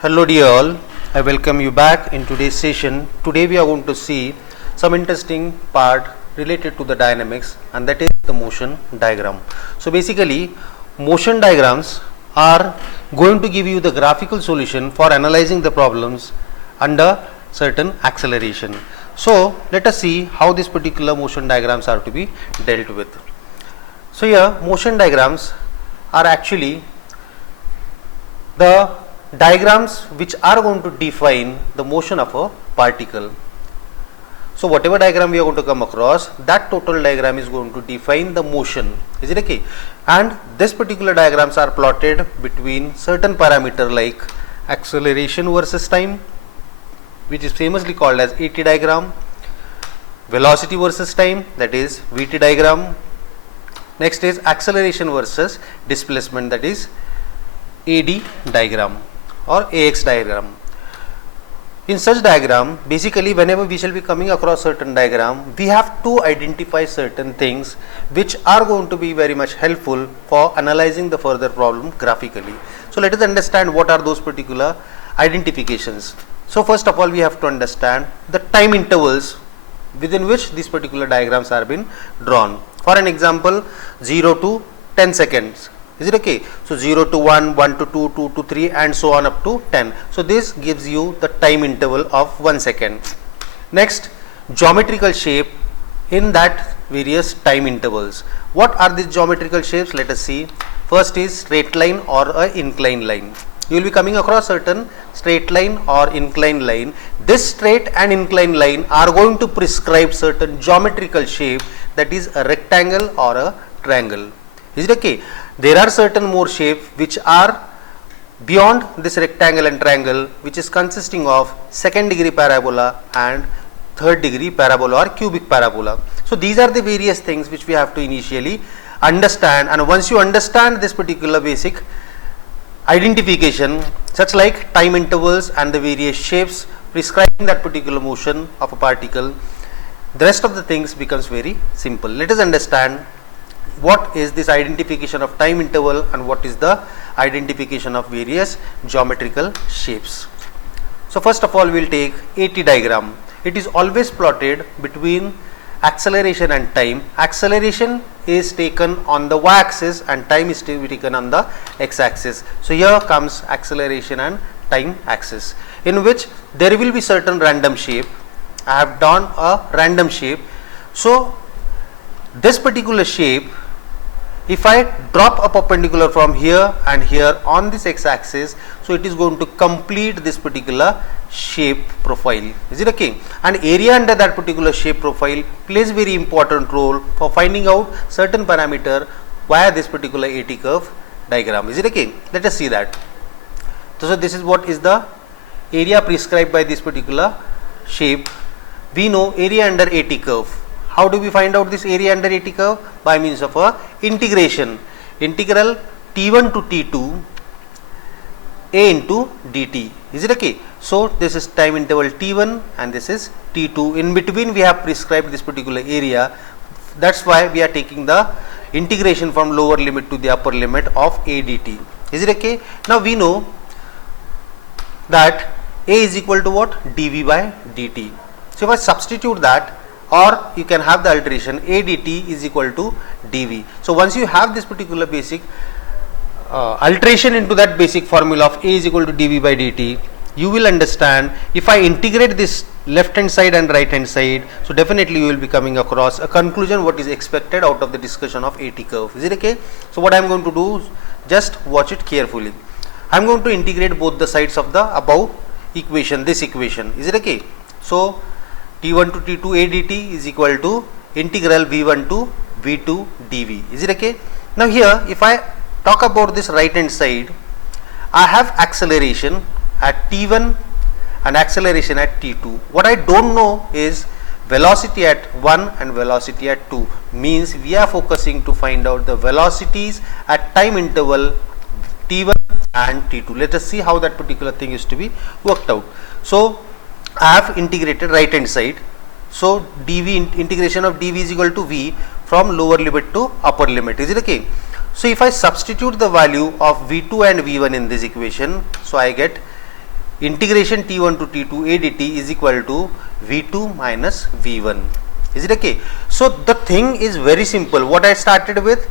Hello dear all, I welcome you back in today's session. Today we are going to see some interesting part related to the dynamics, and that is the motion diagram. So basically motion diagrams are going to give you the graphical solution for analyzing the problems under certain acceleration. So let us see how these particular motion diagrams are to be dealt with. So here motion diagrams are actually the diagrams which are going to define the motion of a particle. So whatever diagram we are going to come across, that total diagram is going to define the motion. Is it okay? And this particular diagrams are plotted between certain parameter like acceleration versus time, which is famously called as AT diagram, velocity versus time, that is VT diagram. Next is acceleration versus displacement, that is AD diagram or AX diagram. In such diagram, basically whenever we shall be coming across certain diagram, we have to identify certain things which are going to be very much helpful for analyzing the further problem graphically. So let us understand what are those particular identifications. So first of all, we have to understand the time intervals within which these particular diagrams are been drawn. For an example, 0 to 10 seconds. Is it okay? So 0 to 1, 1 to 2, 2 to 3 and so on up to 10. So this gives you the time interval of 1 second. Next, geometrical shape in that various time intervals. What are these geometrical shapes? Let us see. First is straight line or a inclined line. You will be coming across certain straight line or inclined line. This straight and inclined line are going to prescribe certain geometrical shape, that is a rectangle or a triangle. Is it okay? There are certain more shapes which are beyond this rectangle and triangle, which is consisting of second degree parabola and third degree parabola or cubic parabola. So these are the various things which we have to initially understand, and once you understand this particular basic identification, such like time intervals and the various shapes prescribing that particular motion of a particle, the rest of the things becomes very simple. Let us understand what is this identification of time interval and what is the identification of various geometrical shapes. So first of all, we will take AT diagram. It is always plotted between acceleration and time. Acceleration is taken on the y-axis and time is taken on the x-axis. So here comes acceleration and time axis, in which there will be certain random shape. I have done a random shape. So this particular shape, if I drop a perpendicular from here and here on this x-axis, so it is going to complete this particular shape profile. Is it okay? And area under that particular shape profile plays very important role for finding out certain parameter via this particular AT curve diagram. Is it okay? Let us see that. So this is what is the area prescribed by this particular shape. We know area under AT curve. How do we find out this area under AT curve? By means of a integration. Integral T1 to T2 A into dt. Is it okay? So this is time interval T1 and this is T2. In between we have prescribed this particular area. That's why we are taking the integration from lower limit to the upper limit of A dt. Is it okay? Now we know that A is equal to what? dV by dt. So if I substitute that, or you can have the alteration A dt is equal to dV. So once you have this particular basic alteration into that basic formula of A is equal to dV by dt, you will understand if I integrate this left hand side and right hand side, so definitely you will be coming across a conclusion what is expected out of the discussion of AT curve. Is it okay? So what I am going to do, just watch it carefully. I am going to integrate both the sides of the above equation, this equation. Is it okay? So T1 to T2 A dt is equal to integral V1 to V2 dV. Is it okay? Now here if I talk about this right hand side, I have acceleration at T1 and acceleration at T2. What I don't know is velocity at 1 and velocity at 2. Means we are focusing to find out the velocities at time interval T1 and T2. Let us see how that particular thing is to be worked out. So I have integrated right hand side. So dV, integration of dV is equal to V from lower limit to upper limit. Is it okay? So if I substitute the value of V2 and V1 in this equation, so I get integration t1 to t2 a dt is equal to v2 minus v1. Is it okay? So the thing is very simple. What I started with,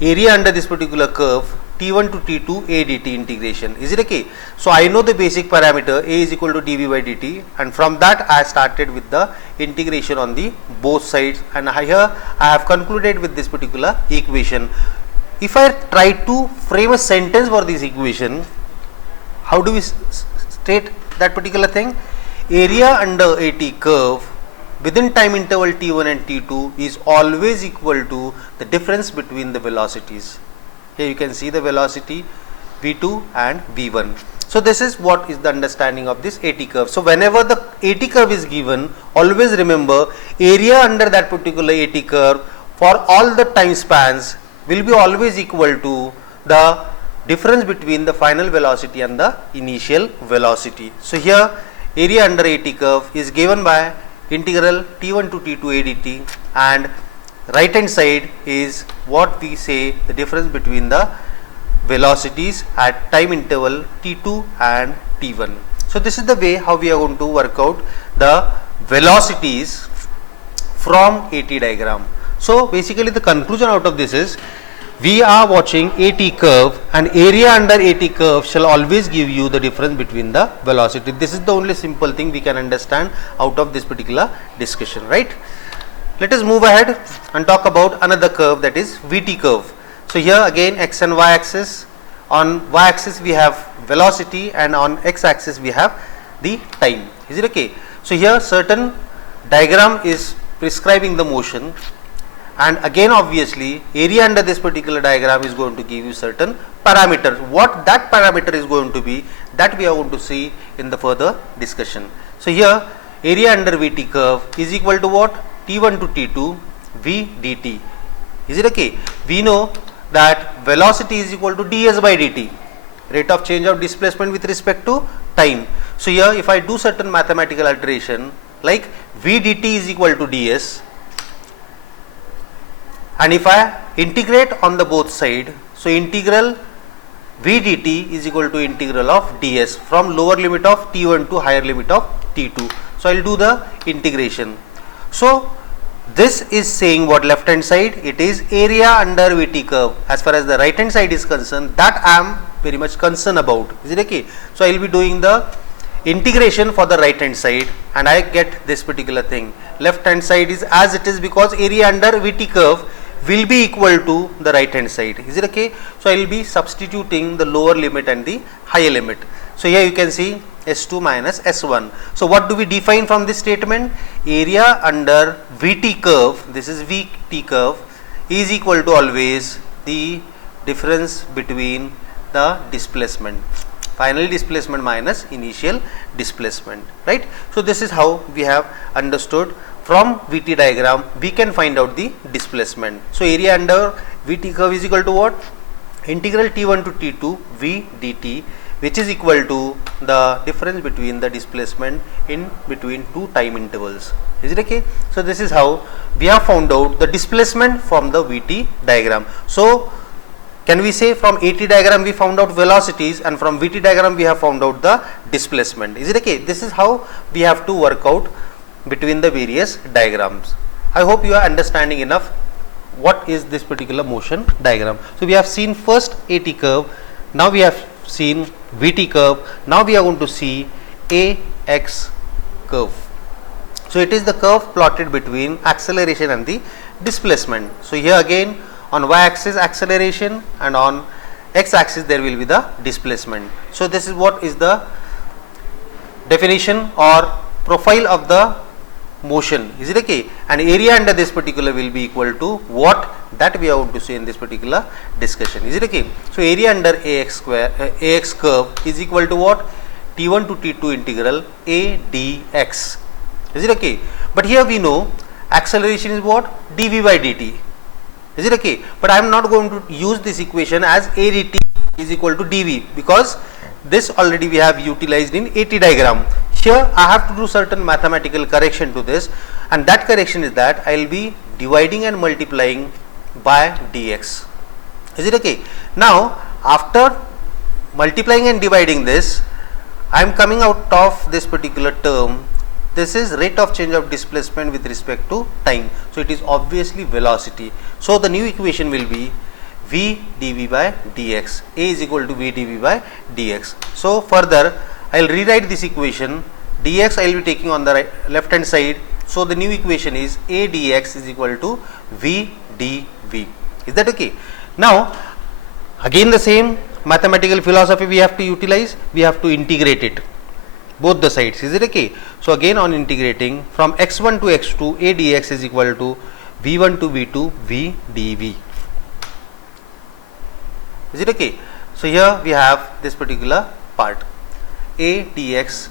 area under this particular curve t1 to t2 a dt integration. Is it okay? So I know the basic parameter a is equal to dv by dt, and from that I started with the integration on the both sides, and here I have concluded with this particular equation. If I try to frame a sentence for this equation, how do we state that particular thing? Area under a t curve within time interval t1 and t2 is always equal to the difference between the velocities. Here you can see the velocity v2 and v1. So this is what is the understanding of this AT curve. So whenever the AT curve is given, always remember area under that particular AT curve for all the time spans will be always equal to the difference between the final velocity and the initial velocity. So here area under AT curve is given by integral t1 to t2 a dt, and right hand side is what we say the difference between the velocities at time interval t2 and t1. So this is the way how we are going to work out the velocities from AT diagram. So basically the conclusion out of this is, we are watching AT curve, and area under AT curve shall always give you the difference between the velocity. This is the only simple thing we can understand out of this particular discussion, right? Let us move ahead and talk about another curve, that is VT curve. So here again x and y axis. On y axis we have velocity, and on x axis we have the time. Is it okay? So here certain diagram is prescribing the motion, and again obviously area under this particular diagram is going to give you certain parameters. What that parameter is going to be, that we are going to see in the further discussion. So here area under VT curve is equal to what? T1 to T2 V dt. Is it okay? We know that velocity is equal to ds by dt, rate of change of displacement with respect to time. So here if I do certain mathematical alteration like V dt is equal to ds, and if I integrate on the both side, so integral V dt is equal to integral of ds from lower limit of t1 to higher limit of t2. So I will do the integration. So this is saying what? Left hand side, it is area under VT curve. As far as the right hand side is concerned, that I am very much concerned about. Is it okay? So I will be doing the integration for the right hand side, and I get this particular thing. Left hand side is as it is because area under VT curve will be equal to the right hand side. Is it okay? So I will be substituting the lower limit and the higher limit. So here you can see S2 minus S1. So what do we define from this statement? Area under VT curve, this is VT curve, is equal to always the difference between the displacement, final displacement minus initial displacement, right? So this is how we have understood from VT diagram we can find out the displacement. So area under VT curve is equal to what? Integral T1 to T2 V dt, which is equal to the difference between the displacement in between two time intervals. Is it okay? So this is how we have found out the displacement from the VT diagram. So can we say from AT diagram we found out velocities, and from VT diagram we have found out the displacement. Is it okay? This is how we have to work out between the various diagrams. I hope you are understanding enough what is this particular motion diagram. So we have seen first AT curve, now we have seen VT curve, now we are going to see AX curve. So it is the curve plotted between acceleration and the displacement. So here again on y axis acceleration, and on x axis there will be the displacement. So this is what is the definition or profile of the motion. Is it okay? And area under this particular will be equal to what? That we are going to say in this particular discussion. Is it okay? So area under AX curve is equal to what? T1 to T2 integral A dx. Is it okay? But here we know acceleration is what? dv by dt. Is it okay? But I am not going to use this equation as A dt is equal to dv, because this already we have utilized in AT diagram. Here I have to do certain mathematical correction to this, and that correction is that I will be dividing and multiplying by dx. Is it okay? Now after multiplying and dividing this, I am coming out of this particular term. This is rate of change of displacement with respect to time. So it is obviously velocity. So the new equation will be v dv by dx. A is equal to v dv by dx. So further I will rewrite this equation. Dx I will be taking on the left hand side. So the new equation is A dx is equal to v dv. Is that okay? Now again the same mathematical philosophy we have to utilize. We have to integrate it both the sides. Is it okay? So again on integrating from x1 to x2, A dx is equal to v1 to v2 v dv. Is it okay? So here we have this particular part. A dx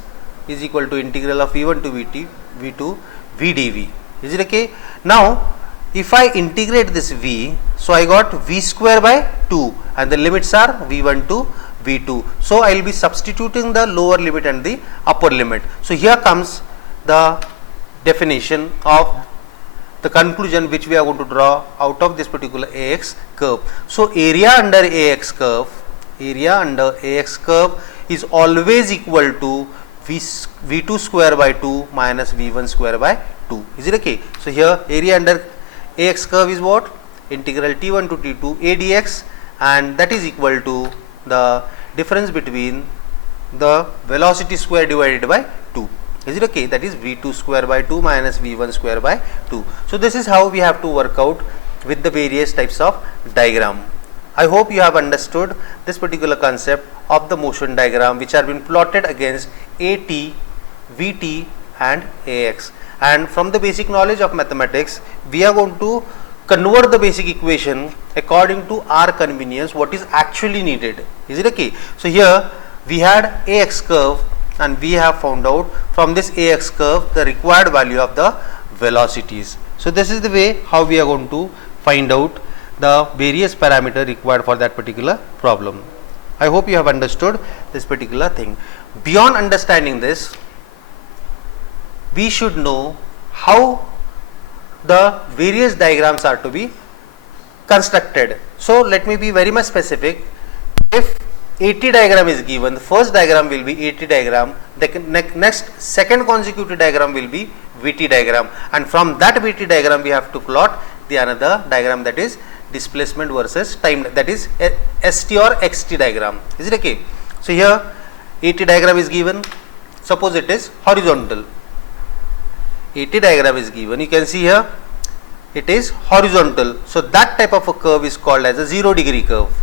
is equal to integral of v1 to v2 v dv. Is it okay? Now if I integrate this v, so I got v square by 2 and the limits are v1 to v2. So I will be substituting the lower limit and the upper limit. So here comes the definition of the conclusion which we are going to draw out of this particular AX curve. So area under AX curve is always equal to v2 square by 2 minus v1 square by 2. Is it okay? So here area under AX curve is what? Integral t1 to t2 A dx, and that is equal to the difference between the velocity square divided by 2. Is it okay? That is v2 square by 2 minus v1 square by 2. So this is how we have to work out with the various types of diagram. I hope you have understood this particular concept of the motion diagram which are been plotted against AT, VT and AX. And from the basic knowledge of mathematics, we are going to convert the basic equation according to our convenience, what is actually needed. Is it okay? So here we had AX curve and we have found out from this AX curve the required value of the velocities. So this is the way how we are going to find out the various parameter required for that particular problem. I hope you have understood this particular thing. Beyond understanding this, we should know how the various diagrams are to be constructed. So let me be very much specific. If AT diagram is given, the first diagram will be AT diagram, the next second consecutive diagram will be VT diagram, and from that VT diagram we have to plot the another diagram, that is displacement versus time, that is ST or XT diagram. Is it okay? So here AT diagram is given, suppose it is horizontal. AT diagram is given, you can see here it is horizontal. So that type of a curve is called as a 0 degree curve.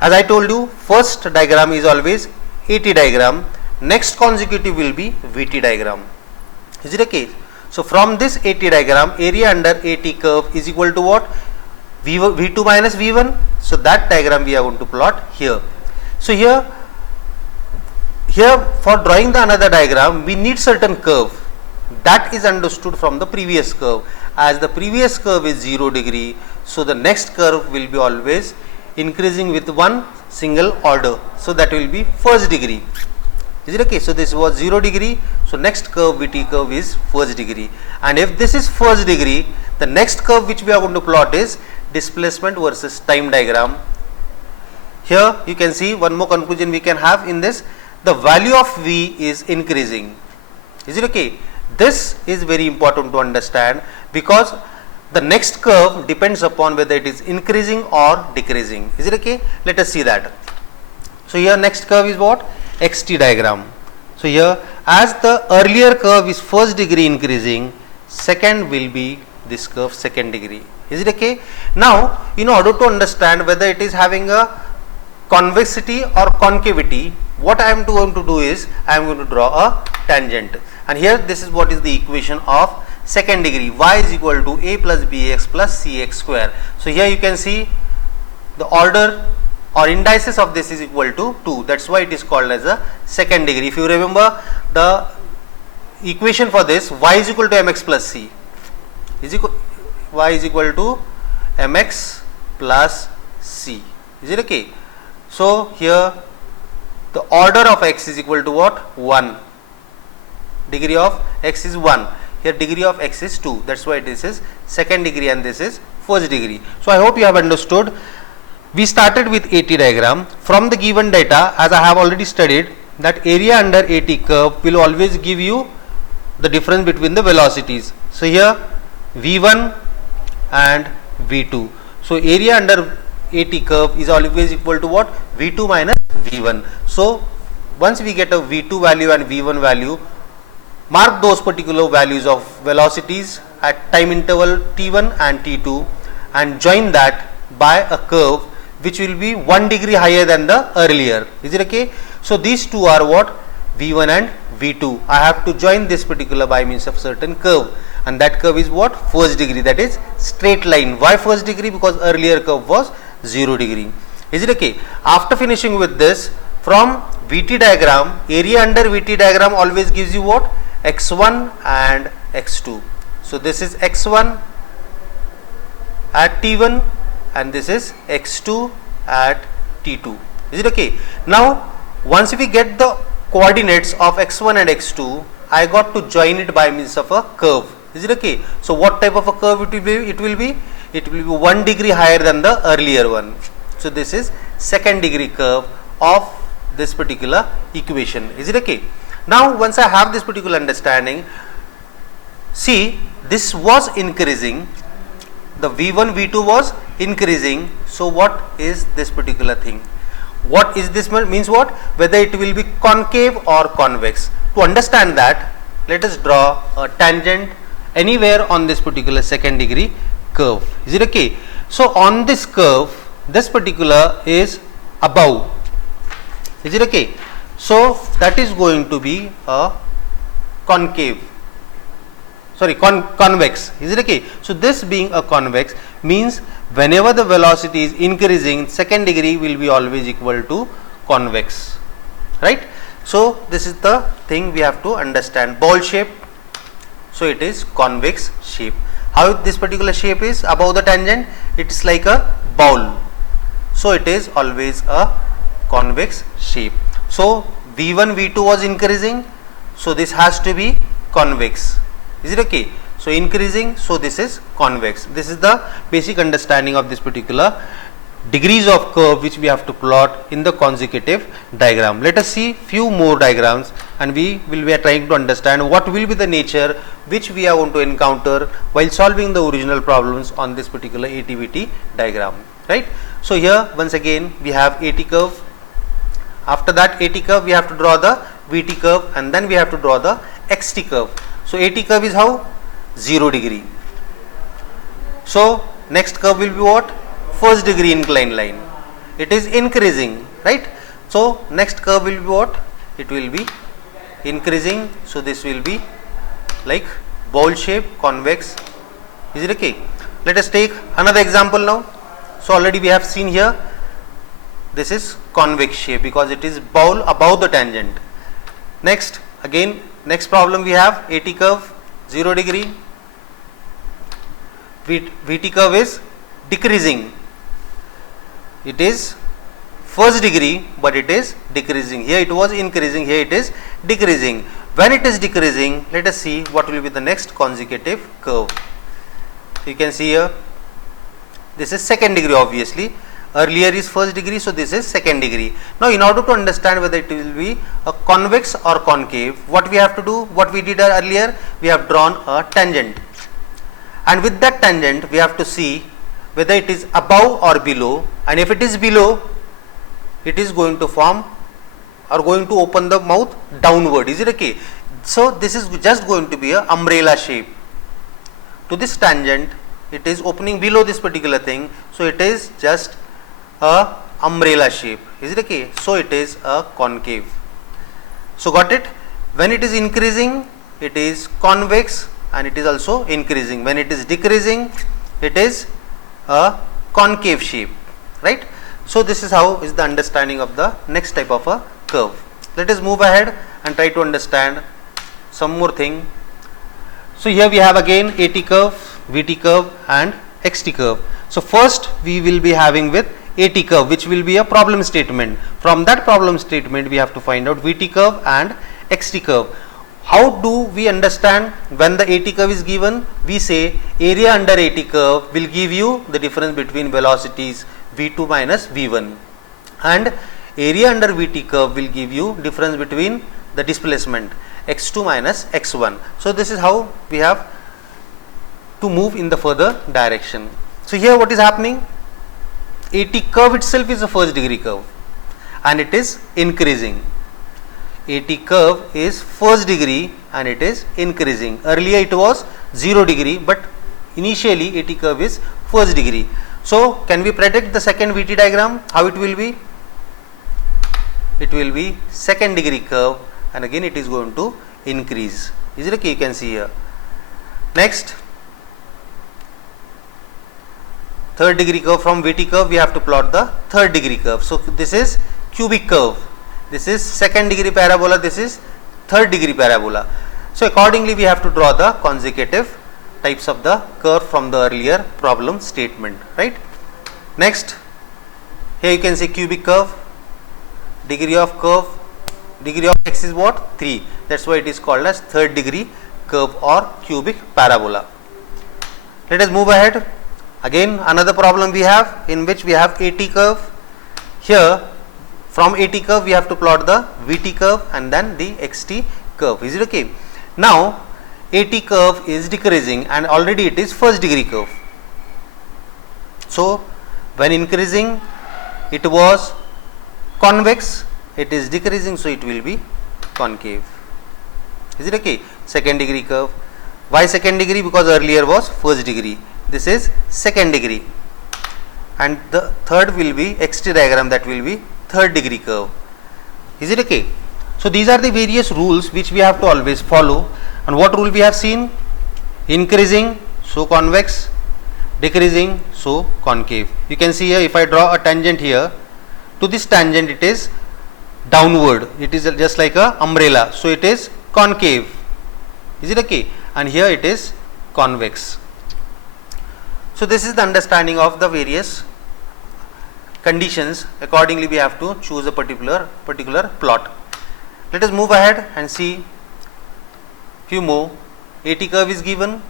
As I told you, first diagram is always AT diagram, next consecutive will be VT diagram. Is it okay? So from this AT diagram, area under AT curve is equal to what? V2 minus V1. So that diagram we are going to plot here. So here for drawing the another diagram, we need certain curve. That is understood from the previous curve. As the previous curve is 0 degree, so the next curve will be always increasing with one single order. So that will be first degree. Is it okay? So this was 0 degree. So next curve VT curve is first degree. And if this is first degree, the next curve which we are going to plot is displacement versus time diagram. Here you can see one more conclusion we can have in this. The value of V is increasing. Is it okay? This is very important to understand because the next curve depends upon whether it is increasing or decreasing. Is it okay? Let us see that. So here next curve is what? XT diagram. So here as the earlier curve is first degree increasing, second will be this curve second degree. Is it okay? Now in order to understand whether it is having a convexity or concavity, what I am going to do is I am going to draw a tangent. And here this is what is the equation of second degree. Y is equal to a plus bx plus cx square. So here you can see the order or indices of this is equal to 2. That's why it is called as a second degree. If you remember the equation for this, y is equal to mx plus c. Y is equal to mx plus c. Is it okay? So here the order of x is equal to what? 1. Degree of x is 1. Here degree of x is 2. That's why this is second degree and this is first degree. So I hope you have understood. We started with AT diagram. From the given data, as I have already studied, that area under AT curve will always give you the difference between the velocities. So here V1 and V2. So area under AT curve is always equal to what? V2 minus V1. So once we get a V2 value and V1 value, mark those particular values of velocities at time interval T1 and T2 and join that by a curve which will be 1 degree higher than the earlier. Is it okay? So these two are what? V1 and V2. I have to join this particular by means of certain curve, and that curve is what? First degree, that is straight line. Why first degree? Because earlier curve was 0 degree. Is it okay? After finishing with this, from VT diagram, area under VT diagram always gives you what? X1 and X2. So this is X1 at T1 and this is X2 at T2. Is it okay? Now once we get the coordinates of X1 and X2, I got to join it by means of a curve. Is it okay? So what type of a curve it will be? It will be 1 degree higher than the earlier one. So this is second degree curve of this particular equation. Is it okay? Now once I have this particular understanding, see, this was increasing, the V1 V2 was increasing. So what is this particular thing? What is this means? What? Whether it will be concave or convex. To understand that, let us draw a tangent anywhere on this particular second degree curve. Is it okay? So on this curve, this particular is above. Is it okay? So that is going to be a concave, sorry, convex. Is it okay? So this being a convex means whenever the velocity is increasing, second degree will be always equal to convex, right? So this is the thing we have to understand. Ball shape, so it is convex shape. How this particular shape is above the tangent? It's like a bowl, so it is always a convex shape. So V1 V2 was increasing, so this has to be convex. Is it okay? So increasing, so this is convex. This is the basic understanding of this particular degrees of curve which we have to plot in the consecutive diagram. Let us see few more diagrams and we will be trying to understand what will be the nature which we are going to encounter while solving the original problems on this particular ATVT diagram, right? So here once again we have AT curve. After that AT curve we have to draw the VT curve and then we have to draw the XT curve. So AT curve is how? 0 degree. So next curve will be what? First degree inclined line. It is increasing, right? So next curve will be what? It will be increasing. So this will be like bowl shape, convex. Is it okay? Let us take another example now. So already we have seen here, this is convex shape because it is bowl above the tangent. Next, again, next problem we have AT curve 0 degree. VT curve is decreasing. It is first degree, but it is decreasing. Here it was increasing, here it is decreasing. When it is decreasing, let us see what will be the next consecutive curve. You can see here, this is second degree obviously. Earlier is first degree, so this is second degree. Now in order to understand whether it will be a convex or concave, what we have to do, what we did earlier, we have drawn a tangent. And with that tangent, we have to see whether it is above or below, and if it is below, it is going to form or going to open the mouth downward. Is it okay? So this is just going to be a umbrella shape. To this tangent, it is opening below this particular thing, so it is just a umbrella shape. Is it okay? So it is a concave. So got it? When it is increasing, it is convex and it is also increasing. When it is decreasing, it is a concave shape, right? So this is how is the understanding of the next type of a curve. Let us move ahead and try to understand some more thing. So here we have again AT curve, VT curve and XT curve. So first we will be having with AT curve, which will be a problem statement. From that problem statement we have to find out VT curve and XT curve. How do we understand when the AT curve is given? We say area under AT curve will give you the difference between velocities V2 minus V1, and area under VT curve will give you difference between the displacement x2 minus x1. So this is how we have to move in the further direction. So here what is happening? AT curve itself is a first degree curve and it is increasing. AT curve is first degree and it is increasing. Earlier it was 0 degree, but initially AT curve is first degree. So can we predict the second VT diagram? How it will be? It will be second degree curve and again it is going to increase. Is it okay? You can see here. Next, third degree curve. From VT curve we have to plot the third degree curve. So this is cubic curve, this is second degree parabola, this is third degree parabola. So accordingly we have to draw the consecutive types of the curve from the earlier problem statement, right? Next, here you can see cubic curve, degree of x is what? 3. That's why it is called as third degree curve or cubic parabola. Let us move ahead. Again another problem we have, in which we have AT curve. Here from AT curve we have to plot the VT curve and then the XT curve. Is it okay? Now AT curve is decreasing and already it is first degree curve. So when increasing it was convex, it is decreasing, so it will be concave. Is it okay? Second degree curve. Why second degree? Because earlier was first degree. This is second degree and the third will be XT diagram, that will be third degree curve. Is it okay? So these are the various rules which we have to always follow. And what rule we have seen? Increasing, so convex, decreasing, so concave. You can see here, if I draw a tangent here, to this tangent it is downward, it is just like a umbrella, so it is concave. Is it okay? And here it is convex. So this is the understanding of the various conditions. Accordingly we have to choose a particular plot. Let us move ahead and see few more. AT curve is given,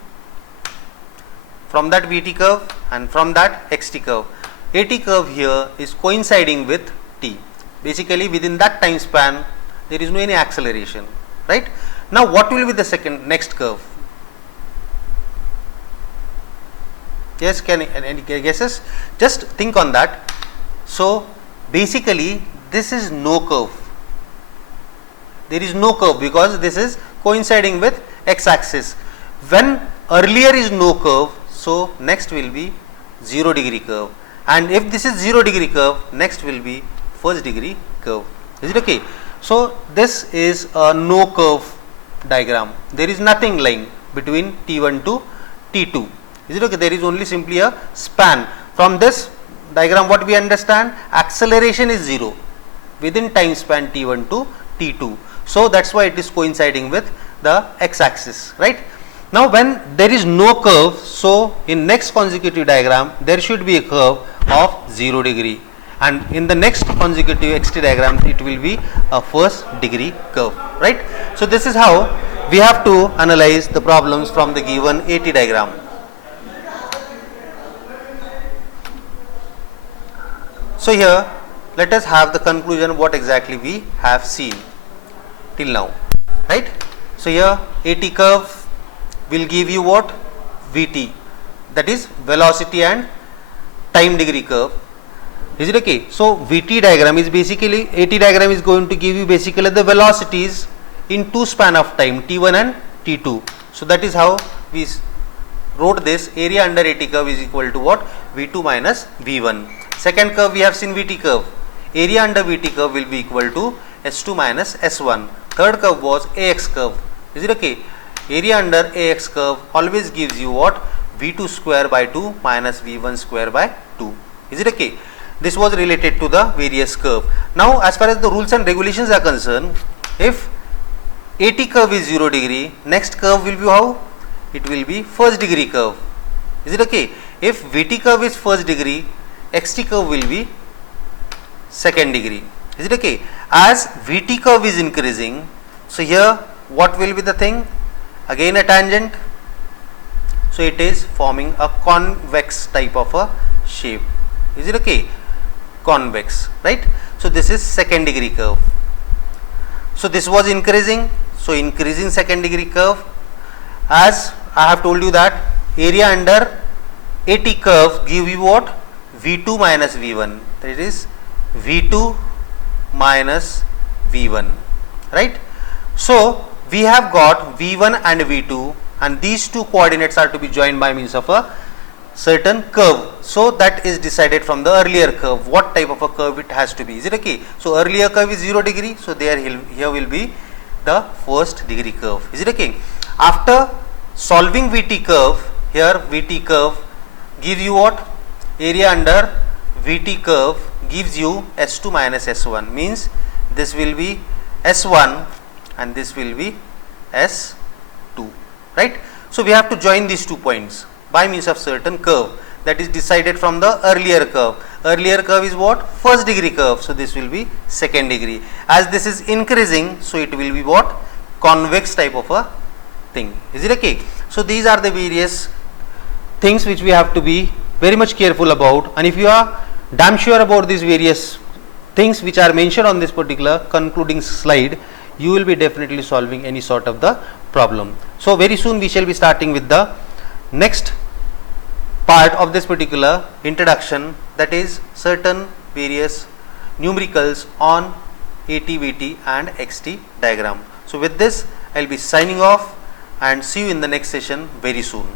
from that VT curve and from that XT curve. AT curve here is coinciding with T. Basically within that time span there is no any acceleration, right? Now what will be the next curve? Yes, any guesses? Just think on that. So basically this is no curve. There is no curve because this is coinciding with x-axis. When earlier is no curve, so next will be 0 degree curve, and if this is 0 degree curve, next will be first degree curve. Is it okay? So this is a no curve diagram. There is nothing lying between T1 to T2. Is it okay? There is only simply a span. From this diagram what we understand? Acceleration is 0 within time span T1 to T2. So that's why it is coinciding with the x-axis, right? Now when there is no curve, so in next consecutive diagram there should be a curve of 0 degree, and in the next consecutive XT diagram it will be a first degree curve, right? So this is how we have to analyze the problems from the given AT diagram. So here let us have the conclusion what exactly we have seen till now, right? So here AT curve will give you what? VT, that is velocity and time degree curve. Is it okay? So VT diagram is basically, AT diagram is going to give you basically the velocities in two span of time, T1 and T2. So that is how we wrote this. Area under AT curve is equal to what? V2 minus V1. Second curve we have seen VT curve. Area under VT curve will be equal to S2 minus S1. Third curve was AX curve. Is it okay? Area under AX curve always gives you what? V2 square by 2 minus V1 square by 2. Is it okay? This was related to the various curve. Now as far as the rules and regulations are concerned, if AT curve is 0 degree, next curve will be how? It will be first degree curve. Is it okay? If VT curve is first degree, XT curve will be second degree. Is it okay? As VT curve is increasing, so here what will be the thing? Again a tangent. So it is forming a convex type of a shape. Is it okay? convex, right? So this is second degree curve. So this was increasing, so increasing second degree curve. As I have told you that area under AT curve give you what? V2 minus V1, that is V2 minus V1, right? So we have got V1 and V2, and these two coordinates are to be joined by means of a certain curve. So that is decided from the earlier curve, what type of a curve it has to be. Is it okay? So earlier curve is 0 degree, so here will be the first degree curve. Is it okay? After solving VT curve, here VT curve gives you what? Area under VT curve gives you S2 minus S1, means this will be S1 and this will be S2, right? So we have to join these 2 points by means of certain curve that is decided from the earlier curve. Earlier curve is what? First degree curve, so this will be second degree. As this is increasing, so it will be what? Convex type of a thing. Is it okay? So these are the various things which we have to be very much careful about, and if you are damn sure about these various things which are mentioned on this particular concluding slide, you will be definitely solving any sort of the problem. So very soon we shall be starting with the next part of this particular introduction, that is certain various numericals on AT, VT and XT diagram. So with this I will be signing off and see you in the next session very soon.